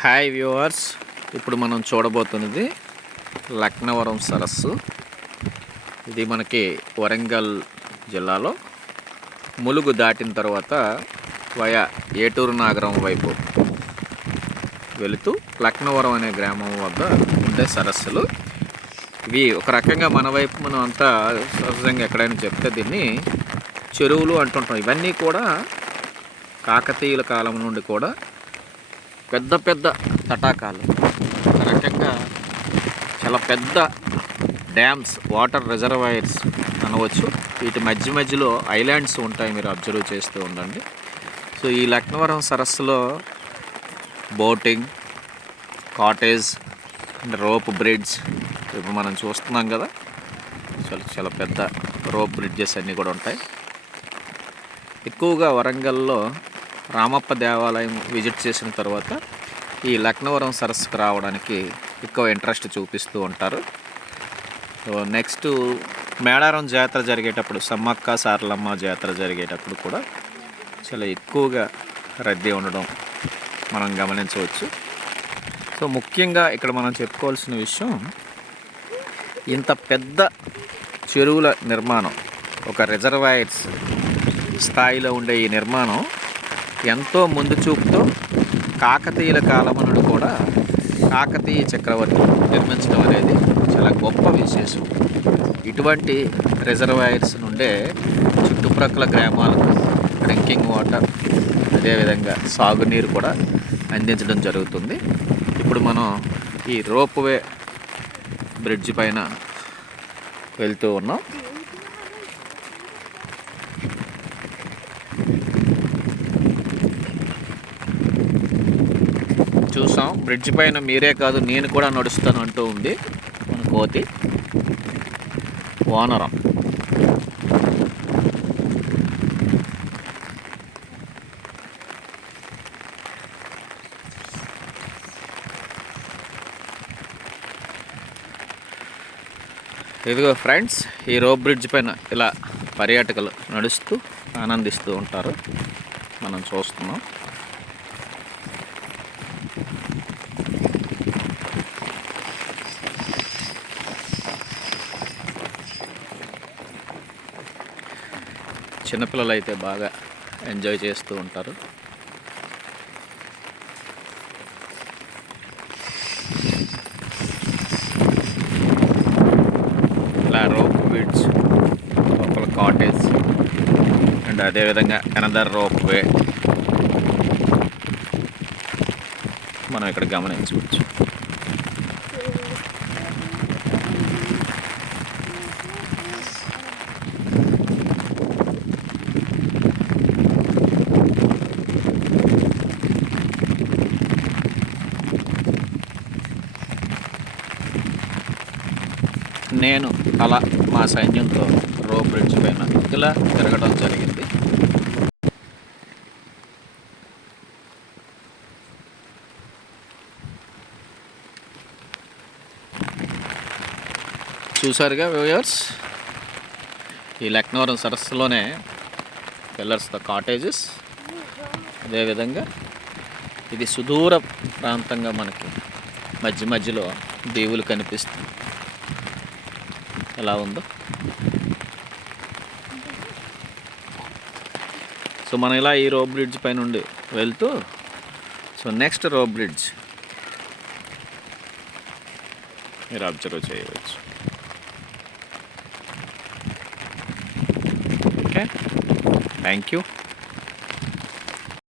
Hi viewers, ఇప్పుడు మనం చూడబోతున్నది లక్నవరం సరస్సు. ఇది మనకి వరంగల్ జిల్లాలో ములుగు దాటిన తర్వాత వయా ఏటూరు నాగరం వైపు వెళుతూ లక్నవరం అనే గ్రామం వద్ద ఉండే సరస్సులు. ఇవి ఒక రకంగా మన వైపు మనం అంతా సహజంగా ఎక్కడైనా చెప్తే దీన్ని చెరువులు అంటుంటాం. ఇవన్నీ కూడా కాకతీయుల కాలం నుండి కూడా పెద్ద పెద్ద తటాకాలు, ఒక రకంగా చాలా పెద్ద డ్యామ్స్, వాటర్ రిజర్వాయర్స్ అనవచ్చు. వీటి మధ్యలో ఐలాండ్స్ ఉంటాయి, మీరు అబ్జర్వ్ చేస్తూ ఉండండి. సో ఈ లక్నవరం సరస్సులో boating, cottage and rope bridge ఇప్పుడు మనం చూస్తున్నాం కదా. చాలా పెద్ద రోప్ బ్రిడ్జెస్ అన్నీ కూడా ఉంటాయి. ఎక్కువగా వరంగల్లో రామప్ప దేవాలయం విజిట్ చేసిన తర్వాత ఈ లక్నవరం సరస్సుకు రావడానికి ఎక్కువ ఇంట్రెస్ట్ చూపిస్తూ ఉంటారు. సో నెక్స్ట్ మేడారం జాతర జరిగేటప్పుడు, సమ్మక్క సారలమ్మ జాతర జరిగేటప్పుడు కూడా చాలా ఎక్కువగా రద్దీ ఉండడం మనం గమనించవచ్చు. సో ముఖ్యంగా ఇక్కడ మనం చెప్పుకోవాల్సిన విషయం, ఇంత పెద్ద చెరువుల నిర్మాణం, ఒక రిజర్వాయర్స్ స్థాయిలో ఉండే ఈ నిర్మాణం ఎంతో ముందు చూపుతో కాకతీయుల కాలం నుండి కూడా కాకతీయ చక్రవర్తి నిర్మించడం అనేది చాలా గొప్ప విశేషం. ఇటువంటి రిజర్వాయర్స్ నుండే చుట్టుప్రక్కల గ్రామాలకు డ్రింకింగ్ వాటర్, అదేవిధంగా సాగునీరు కూడా అందించడం జరుగుతుంది. ఇప్పుడు మనం ఈ రోప్వే బ్రిడ్జ్ పైన వెళ్తూ ఉన్నాం. చూసాం, బ్రిడ్జ్ పైన మీరే కాదు నేను కూడా నడుస్తాను అంటూ ఉంది మన కోతి వానరం. ఇదిగో ఫ్రెండ్స్, ఈ రోప్ బ్రిడ్జ్ పైన ఇలా పర్యాటకులు నడుస్తూ ఆనందిస్తూ ఉంటారు, మనం చూస్తున్నాం. చిన్నపిల్లలు అయితే బాగా ఎంజాయ్ చేస్తూ ఉంటారు. ఇలా రోప్ బ్రిడ్జ్, లోపల కాటేజ్ అండ్ అదేవిధంగా అనదర్ రోప్ వే మనం ఇక్కడ గమనించవచ్చు. నేను అలా మా సైన్యంతో రోప్ బ్రిడ్జ్ పైన ఇలా తిరగడం జరిగింది. చూసారుగా వ్యూయర్స్, ఈ లక్నవరం సరస్సులోనే పిల్లర్స్తో కాటేజెస్, అదేవిధంగా ఇది సుదూర ప్రాంతంగా మనకి మధ్యలో దీవులు కనిపిస్తుంది. ఎలా ఉందో. సో మనం ఇలా ఈ రోప్ బ్రిడ్జ్ పై నుండి వెళ్తూ, సో నెక్స్ట్ రోప్ బ్రిడ్జ్ మీరు అబ్జర్వ్ చేయవచ్చు. Okay, thank you.